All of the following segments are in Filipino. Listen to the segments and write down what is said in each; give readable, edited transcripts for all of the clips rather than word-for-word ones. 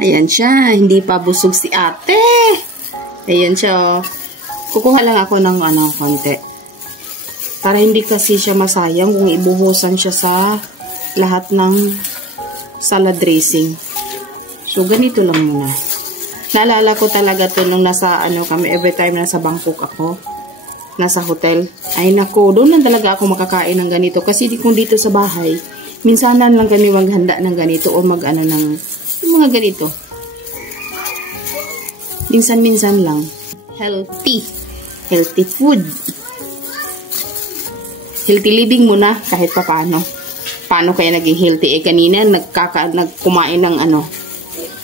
Ayan siya. Hindi pa busog si ate. Ayan siya. Kukuha lang ako ng konti. Para hindi kasi siya masayang kung ibuhusan siya sa lahat ng salad dressing. So, ganito lang muna. Naalala ko talaga to nung nasa kami, every time nasa Bangkok ako, nasa hotel. Ay nako, doon lang talaga ako makakain ng ganito. Kasi kung dito sa bahay, minsanan lang kami maghanda ng ganito o ng mga ganito. Minsan-minsan lang. Healthy food. Healthy living muna kahit pa paano. Paano kaya naging healthy? Kanina nagkumain ng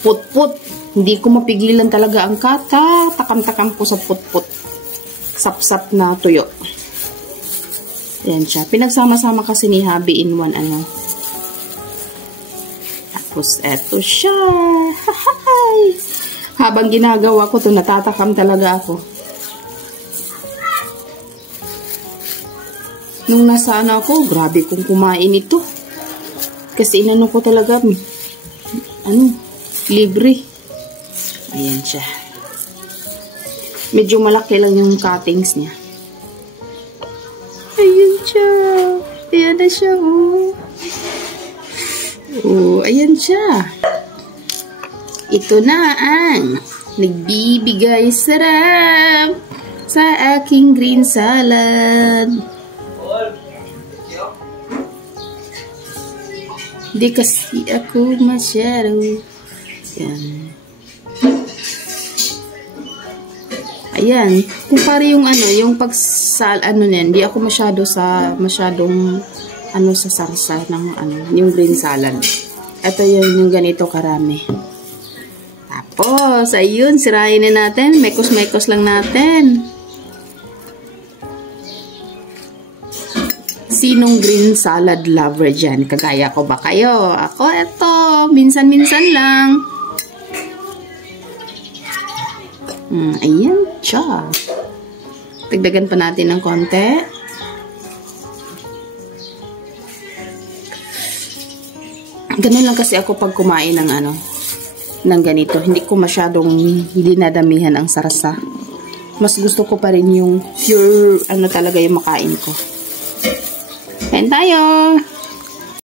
put-put. Hindi ko mapigilan talaga ang kata. Takam-takam ko sa put-put. Sap-sap na tuyo. Ayan siya. Pinagsama-sama kasi ni Habi in one Tapos eto siya. Hahay! Habang ginagawa ko to, natatakam talaga ako. Nung nasaan ako, grabe kong kumain ito. Kasi inano ko talaga, libre. Ayan siya. Medyo malaki lang yung cuttings niya. Ayan siya. Ayan na siya, ayan siya. Ito na ang nagbibigay sarap sa aking green salad. Hindi kasi ako masyado. Yan. Ayan. Kung pari yung yung pagsal, niyan, hindi ako masyadong sa sarsa ng yung green salad. Ito yung ganito karami. Tapos, ayun, sirain na natin. Mekos-mekos lang natin. Sinong green salad lover dyan? Kagaya ko ba kayo? Ako, eto. Minsan-minsan lang. Ayan siya. Dagdagan pa natin ng konti. Ganun lang kasi ako pag kumain ng ganito. Hindi ko masyadong dinadamihan ang sarsa. Mas gusto ko pa rin yung pure, talaga yung makain ko. Kain tayo!